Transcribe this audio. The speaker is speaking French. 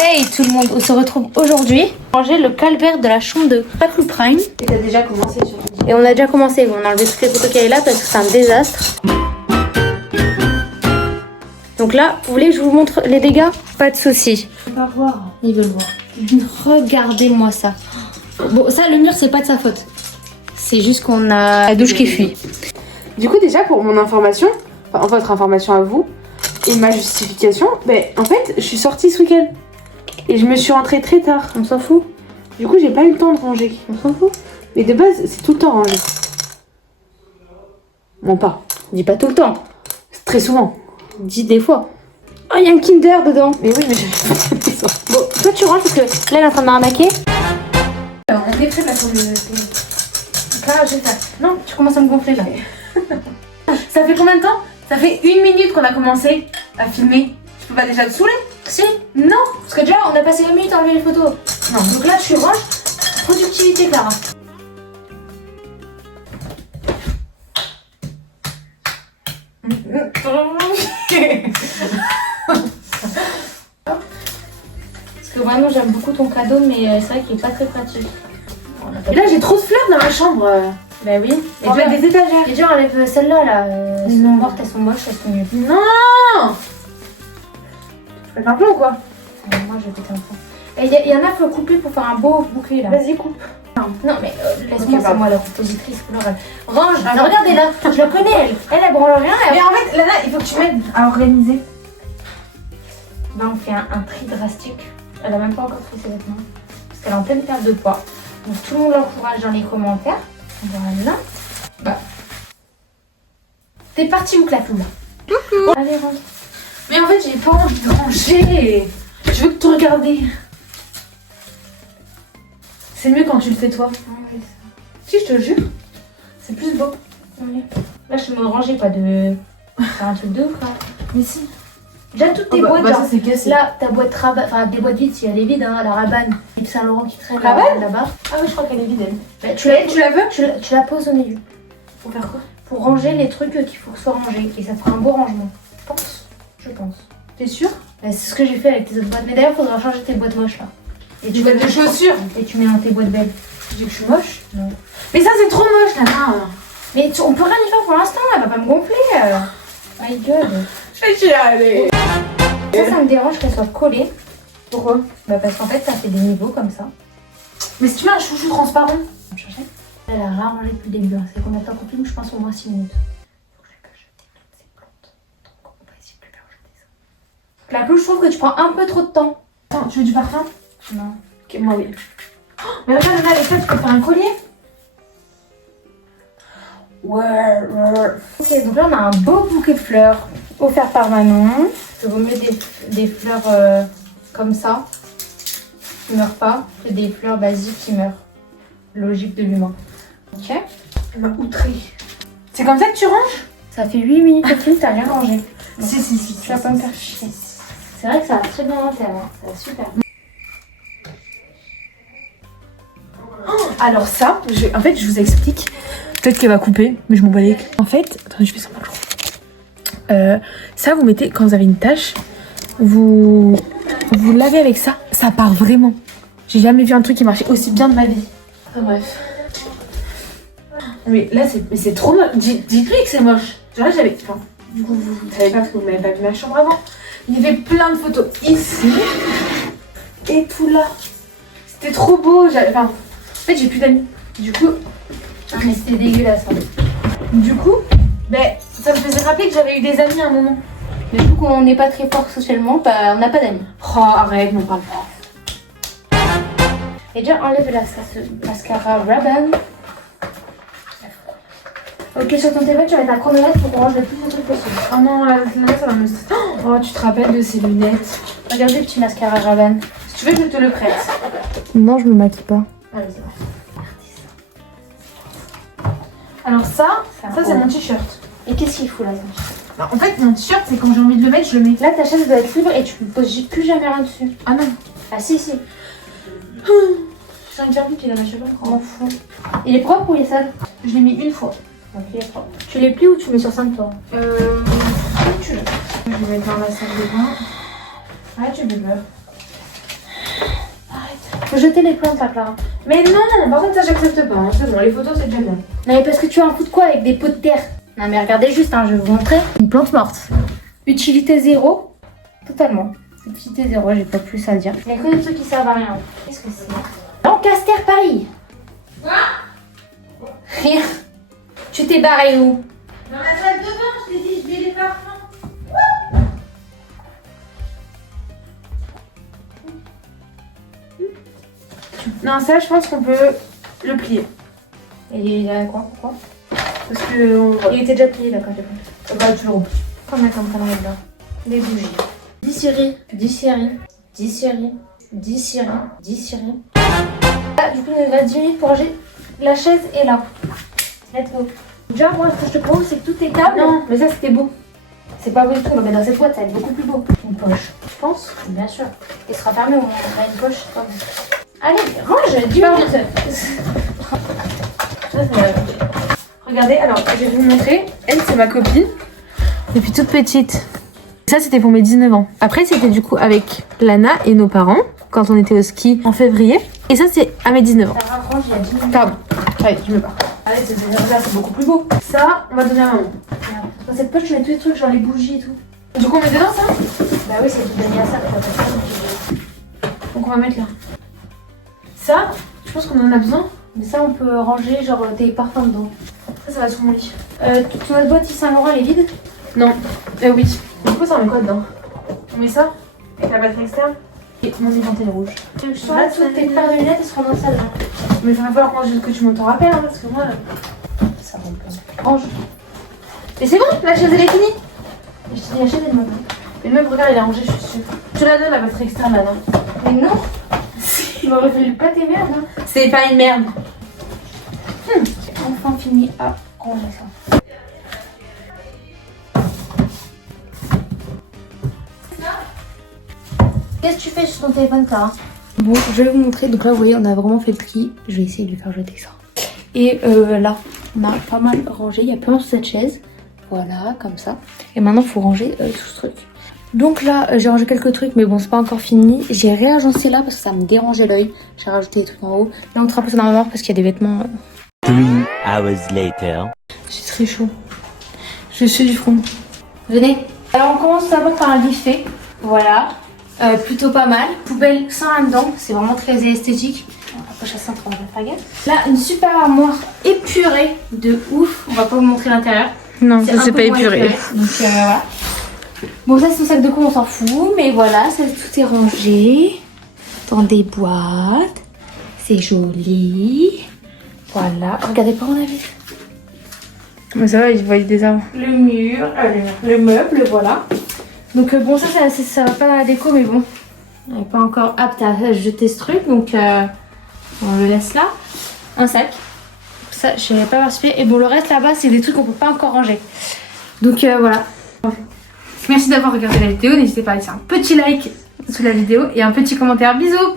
Hey tout le monde, on se retrouve aujourd'hui pour ranger le calvaire de la chambre de Papou Prime. Et t'as déjà commencé sur Et on a déjà commencé, on a enlevé toutes les photos qu'il y avait là parce que c'est un désastre. Donc là, vous voulez que je vous montre les dégâts? Pas de soucis. Je veux pas voir. Ils veulent voir. Regardez-moi ça. Bon, ça, le mur, c'est pas de sa faute. C'est juste qu'on a la douche qui fuit. Du coup, déjà pour mon information, enfin votre information à vous, et ma justification, en fait, je suis sortie ce week-end. Et je me suis rentrée très tard. On s'en fout. Du coup, j'ai pas eu le temps de ranger. On s'en fout. Mais de base, c'est tout le temps rangé. Bon, pas. Dis pas tout le temps. C'est très souvent. Dis des fois. Oh, il y a un Kinder dedans. Mais oui, mais je... Bon, toi tu ranges parce que là, elle est en train de m'arnaquer. On est prêt là pour le... Là, je vais faire. Non, tu commences à me gonfler là. Ça fait combien de temps? Ça fait 1 minute qu'on a commencé à filmer. Tu peux pas déjà te saouler? Si. Non. Parce que déjà, on a passé 1 minute à enlever les photos. Non. Donc là, tu ranges. Productivité, Clara. Parce que vraiment, j'aime beaucoup ton cadeau, mais c'est vrai qu'il est pas très pratique. Et là, j'ai trop de fleurs dans ma chambre. Bah oui. On va mettre des étagères. Les gens enlèvent celles-là, là. Elles sont Non. mortes, elles sont moches, elles sont nulles. Non. Tu fais un plan ou quoi? Moi, je vais péter un plan. Et il y en a, faut couper pour faire un beau bouquet, là. Vas-y, coupe. Non, mais laisse-moi, Ok, c'est moi la compositrice. Range. Non, regardez là, je la connais, elle branle rien. Mais en fait, Lana, il faut que tu m'aides à organiser. Là, on fait un tri drastique. Elle a même pas encore pris ses vêtements. Parce qu'elle est en pleine perte de poids. Donc, tout le monde l'encourage dans les commentaires. Voilà. Bah. T'es parti où, Clapou, là? Coucou. Allez, range. Mais en fait, j'ai pas envie de ranger. Je veux que tu regardes. C'est mieux quand tu le fais toi. Si, je te jure. C'est plus beau. Ouais. Là, je suis en mode ranger, pas de. C'est un truc de ouf, là. Mais si. Déjà, toutes tes boîtes, bah, genre, ça, c'est cassé. là, ta boîte Rabanne, enfin des boîtes vides, si elle est vide, hein, la Rabanne, Yves Saint Laurent qui traîne Rabanne là-bas. Ah oui, je crois qu'elle est vide, elle. Bah, tu la veux? tu la poses au milieu. Pour faire quoi? Pour ranger les trucs qu'il faut que soit rangés. Et ça fera un beau rangement. Je pense. Je pense. T'es sûre? Bah, c'est ce que j'ai fait avec tes autres boîtes. Mais d'ailleurs, il faudra changer tes boîtes moches là. Et Tu boîtes de chaussures. Et tu mets dans tes boîtes belles. Tu dis que je suis moche? Non. Mais ça, c'est trop moche, Lana. Mais on peut rien y faire pour l'instant, elle va pas me gonfler. My god. Je vais chialer. Ça me dérange qu'elle soit collée. Pourquoi? Bah, parce qu'en fait, ça fait des niveaux comme ça. Mais si tu mets un chouchou transparent. On va changer. Elle a rien rangé depuis le début. C'est combien de temps qu'on filme? Je pense au moins 6 minutes. Faut que je jette toutes ces plantes. Donc on va essayer de plus faire jeter ça. La peluche, je trouve que tu prends un peu trop de temps. Attends, tu veux du parfum? Non. Ok, moi oui. Oh, mais regarde, Lana, avec ça, tu peux faire un collier. Ouais. Ok, donc là on a un beau bouquet de fleurs offert par Manon. Ça vaut mieux des fleurs comme ça, qui meurent pas, que des fleurs basiques qui meurent. Logique de l'humain. Ok. Elle m'a outrée. C'est comme ça que tu ranges? Ça fait 8 minutes que tu t'as rien rangé. Si. Tu vas pas me faire chier. C'est vrai que ça va très bien en terre, hein. Ça va super. Alors ça, en fait, je vous explique. Peut-être qu'elle va couper, mais je m'en bats les couilles. En fait, attendez, je fais ça mal. Ça, vous mettez, quand vous avez une tache, vous lavez avec ça. Ça part vraiment. J'ai jamais vu un truc qui marchait aussi bien de ma vie. Enfin, bref. Mais là, c'est trop moche. Dites-lui que c'est moche. Genre là, j'avais... Enfin, du coup, vous savez pas parce que vous m'avez pas vu ma chambre avant. Il y avait plein de photos ici. Et tout là. C'était trop beau. Enfin, en fait, j'ai plus d'amis. Du coup... Mais c'était dégueulasse. Hein. Du coup, ça me faisait rappeler que j'avais eu des amis à un moment. Mais vu qu'on n'est pas très fort socialement, bah, on n'a pas d'amis. Oh, arrête, m'en parle pas. Et déjà, enlève la mascara Rabanne. Ok, sur ton téléphone, tu vas mettre un chronomètre pour qu'on range le plus de trucs possible. Oh non, là, ça va me... Oh, tu te rappelles de ces lunettes? Regarde le petit mascara Rabanne. Si tu veux, je te le prête. Non, je me maquille pas. Allez, c'est bon. Alors ça c'est mon t-shirt. Et qu'est-ce qu'il faut là? En fait, mon t-shirt, c'est quand j'ai envie de le mettre, je le mets. Là, ta chaise doit être libre et tu ne poses plus jamais rien dessus. Ah non. Ah si. C'est un derby qui est là, je sais pas. On m'en fout. Il est propre ou il est sale? Je l'ai mis une fois. Ok, il est propre. Tu les plies ou tu mets sur 5 toi? Comme tu veux. Je vais mettre dans la salle de bain. Ah, tu veux beurre. Faut jeter les plantes là, Clara. Mais non, par contre ça j'accepte pas, hein. C'est bon, les photos c'est déjà bien. Non mais parce que tu vas en foutre quoi avec des pots de terre? Non mais regardez juste, hein, je vais vous montrer. Une plante morte. Utilité zéro. Totalement. Utilité zéro, j'ai pas plus à dire. Il y a que des trucs qui servent à rien. Qu'est-ce que c'est? Lancaster Paris. Quoi? Rien. Tu t'es barré où? Dans la salle de bain, je t'ai dit, je mets les parfums. Non, ça je pense qu'on peut le plier. Et il a quoi? Pourquoi? Parce que. Il était déjà plié là quand j'ai pris. Bah, tu le replis. Comme mettre comme connerie dedans. Des bougies. 10 séries. 10 séries. 10 séries. 10 séries. 10 séries. Ah, du coup, il nous reste 10 minutes pour ranger. La chaise est là. Let's go. Déjà, moi, ce que je te propose, c'est que tous tes câbles. Non, mais ça c'était beau. C'est pas beau du tout, mais dans cette boîte, ça va être beaucoup plus beau. Une poche. Tu penses? Bien sûr. Il sera fermé au moment où on a une poche. Pas bon. Allez, range, 10 minutes. Ça, c'est regardez, alors je vais vous montrer. Elle, c'est ma copine. Depuis toute petite. Ça, c'était pour mes 19 ans. Après, c'était du coup avec Lana et nos parents quand on était au ski en février. Et ça, c'est à mes 19 ans. Ça range, il y a 10 minutes. Pardon. Allez, je me barre. Allez, c'est beaucoup plus beau. Ça, on va donner à maman. Dans cette poche, je mets tous les trucs, genre les bougies et tout. Du coup, on met dedans ça? Bah oui, c'est tout d'anniversaire, mais t'as pas ça. Donc, on va mettre là. Ça, je pense qu'on en a besoin. Mais ça, on peut ranger genre tes parfums dedans. Ça va sur mon lit. Ton autre boîte Yves Saint Laurent, elle est vide? Non. Oui. Du coup, ça, on met quoi dedans? On met ça avec la batterie externe et mon éventail rouge. Je sens toutes tes paires de lunettes, elles seront dans la salle. Mais il va falloir que tu m'en t'en rappelles, hein, parce que moi. Ça rend plein. Range. Mais c'est bon, la chaise elle est finie. Je te dis, la chaise est mauvaise. Mais même, regarde, elle est rangée, je suis sûre. Tu la donnes la batterie externe là, non? Mais non. Il m'aurait fallu pas tes merdes. Hein. C'est pas une merde. J'ai enfin fini à ranger ça. Qu'est-ce que tu fais sur ton téléphone, Clara? Bon, je vais vous montrer. Donc là, vous voyez, on a vraiment fait le tri. Je vais essayer de lui faire jeter ça. Et là, on a pas mal rangé. Il y a plein sur cette chaise. Voilà, comme ça. Et maintenant, il faut ranger tout ce truc. Donc là, j'ai rangé quelques trucs, mais bon, c'est pas encore fini. J'ai réagencé là parce que ça me dérangeait l'œil. J'ai rajouté des trucs en haut. Là, on te rappelle dans la parce qu'il y a des vêtements. 3 hours later. J'ai très chaud. Je suis du front. Venez. Alors, on commence d'abord par un buffet. Voilà. Plutôt pas mal. Poubelle sans rien dedans. C'est vraiment très esthétique. La poche à 130, on va faire gaffe. Là, une super armoire épurée de ouf. On va pas vous montrer l'intérieur. Non, ça un c'est peu pas moins épuré. Donc voilà. Bon, ça c'est ton sac de con, on s'en fout. Mais voilà, ça, tout est rangé dans des boîtes. C'est joli. Voilà. Regardez pas, on a vu. Mais ça va, ils voient des arbres. Le mur, le meuble, voilà. Donc bon, ça va pas dans la déco, mais bon. On n'est pas encore apte à jeter ce truc, donc on le laisse là. Un sac. Ça, je savais pas participer. Et bon, le reste là-bas, c'est des trucs qu'on peut pas encore ranger. Donc voilà. Merci d'avoir regardé la vidéo. N'hésitez pas à laisser un petit like sous la vidéo et un petit commentaire. Bisous!